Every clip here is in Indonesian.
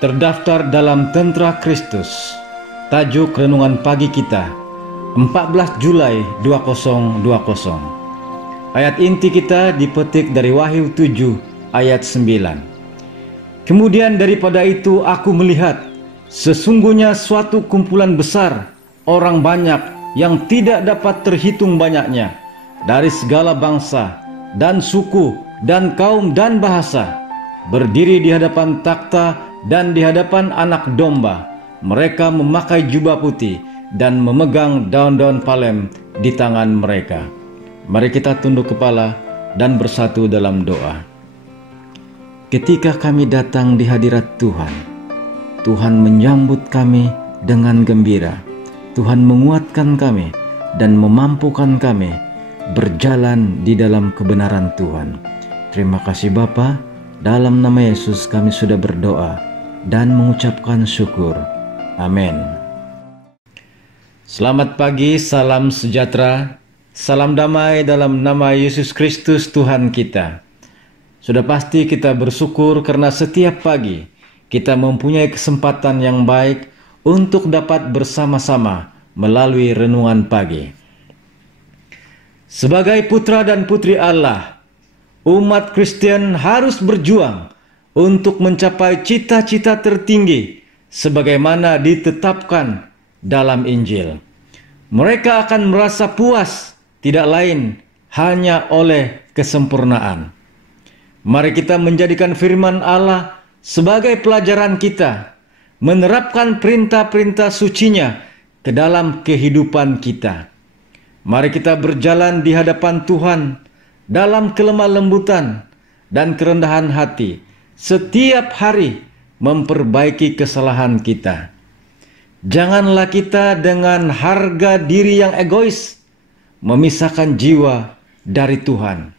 Terdaftar dalam Tentara Kristus. Tajuk renungan pagi kita 14 Julai 2020. Ayat inti kita dipetik dari Wahyu 7 ayat 9. Kemudian daripada itu aku melihat sesungguhnya suatu kumpulan besar orang banyak yang tidak dapat terhitung banyaknya, dari segala bangsa dan suku dan kaum dan bahasa, berdiri di hadapan takhta dan di hadapan Anak Domba. Mereka memakai jubah putih dan memegang daun-daun palem di tangan mereka. Mari kita tunduk kepala dan bersatu dalam doa. Ketika kami datang di hadirat Tuhan, Tuhan menyambut kami dengan gembira. Tuhan menguatkan kami dan memampukan kami berjalan di dalam kebenaran Tuhan. Terima kasih Bapa. Dalam nama Yesus kami sudah berdoa dan mengucapkan syukur. Amin. Selamat pagi, salam sejahtera, salam damai dalam nama Yesus Kristus Tuhan kita. Sudah pasti kita bersyukur karena setiap pagi kita mempunyai kesempatan yang baik untuk dapat bersama-sama melalui renungan pagi. Sebagai putra dan putri Allah, umat Kristen harus berjuang untuk mencapai cita-cita tertinggi sebagaimana ditetapkan dalam Injil. Mereka akan merasa puas tidak lain hanya oleh kesempurnaan. Mari kita menjadikan firman Allah sebagai pelajaran kita, menerapkan perintah-perintah sucinya ke dalam kehidupan kita. Mari kita berjalan di hadapan Tuhan dalam kelemah lembutan dan kerendahan hati, setiap hari memperbaiki kesalahan kita. Janganlah kita dengan harga diri yang egois memisahkan jiwa dari Tuhan.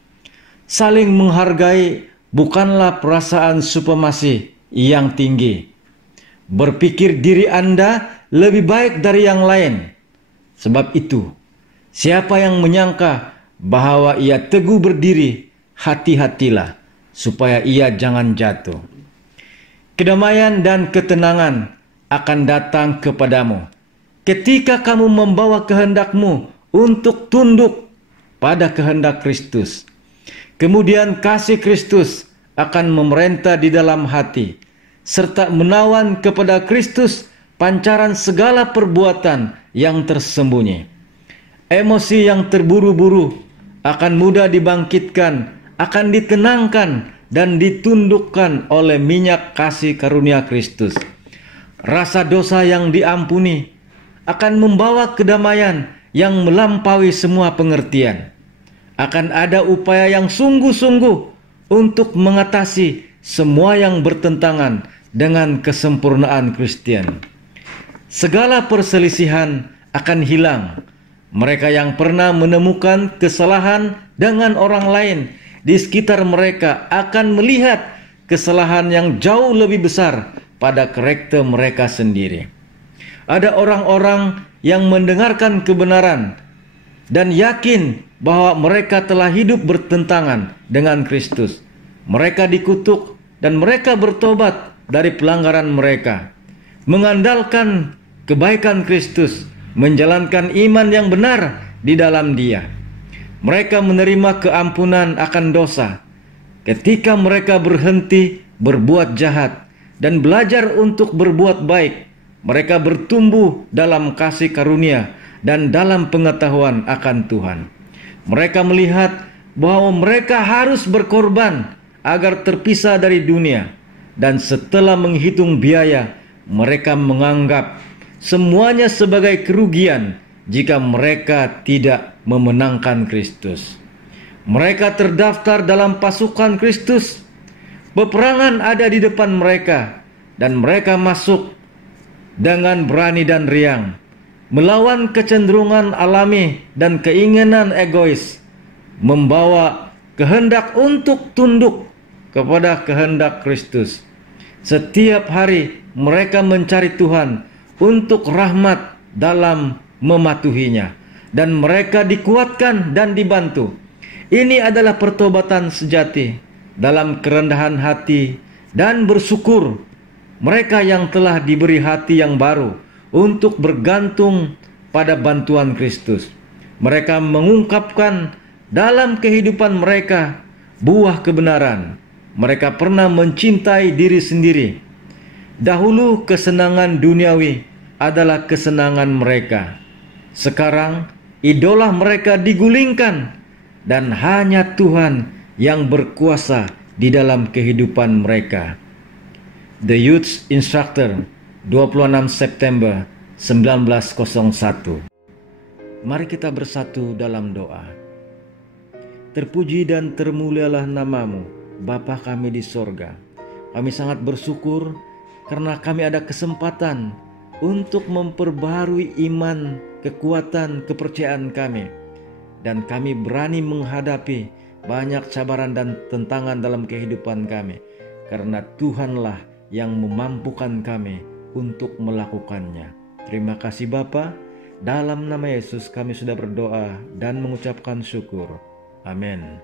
Saling menghargai bukanlah perasaan supremasi yang tinggi. Berpikir diri Anda lebih baik dari yang lain. Sebab itu, siapa yang menyangka bahwa ia teguh berdiri, hati-hatilah supaya ia jangan jatuh. Kedamaian dan ketenangan akan datang kepadamu ketika kamu membawa kehendakmu untuk tunduk pada kehendak Kristus. Kemudian kasih Kristus akan memerintah di dalam hati, serta menawan kepada Kristus pancaran segala perbuatan yang tersembunyi. Emosi yang terburu-buru akan mudah dibangkitkan, akan ditenangkan dan ditundukkan oleh minyak kasih karunia Kristus. Rasa dosa yang diampuni akan membawa kedamaian yang melampaui semua pengertian. Akan ada upaya yang sungguh-sungguh untuk mengatasi semua yang bertentangan dengan kesempurnaan Kristen. Segala perselisihan akan hilang. Mereka yang pernah menemukan kesalahan dengan orang lain di sekitar mereka akan melihat kesalahan yang jauh lebih besar pada karakter mereka sendiri. Ada orang-orang yang mendengarkan kebenaran dan yakin bahwa mereka telah hidup bertentangan dengan Kristus. Mereka dikutuk dan mereka bertobat dari pelanggaran mereka, mengandalkan kebaikan Kristus, menjalankan iman yang benar di dalam Dia. Mereka menerima keampunan akan dosa ketika mereka berhenti berbuat jahat dan belajar untuk berbuat baik. Mereka bertumbuh dalam kasih karunia dan dalam pengetahuan akan Tuhan. Mereka melihat bahwa mereka harus berkorban agar terpisah dari dunia, dan setelah menghitung biaya, mereka menganggap semuanya sebagai kerugian jika mereka tidak memenangkan Kristus. Mereka terdaftar dalam pasukan Kristus. Peperangan ada di depan mereka, dan mereka masuk dengan berani dan riang, melawan kecenderungan alami dan keinginan egois, membawa kehendak untuk tunduk kepada kehendak Kristus. Setiap hari mereka mencari Tuhan untuk rahmat dalam mematuhinya, dan mereka dikuatkan dan dibantu. Ini adalah pertobatan sejati dalam kerendahan hati dan bersyukur Mereka yang telah diberi hati yang baru untuk bergantung pada bantuan Kristus. Mereka mengungkapkan dalam kehidupan mereka buah kebenaran. Mereka pernah mencintai diri sendiri. Dahulu kesenangan duniawi adalah kesenangan mereka. Sekarang idola mereka digulingkan dan hanya Tuhan yang berkuasa di dalam kehidupan mereka. The Youth Instructor, 26 September 1901. Mari kita bersatu dalam doa. Terpuji dan termulialah namamu, Bapa kami di sorga. Kami sangat bersyukur karena kami ada kesempatan untuk memperbaharui iman, kekuatan, kepercayaan kami. Dan kami berani menghadapi banyak cabaran dan tentangan dalam kehidupan kami. Karena Tuhanlah yang memampukan kami untuk melakukannya. Terima kasih Bapa. Dalam nama Yesus kami sudah berdoa dan mengucapkan syukur. Amin.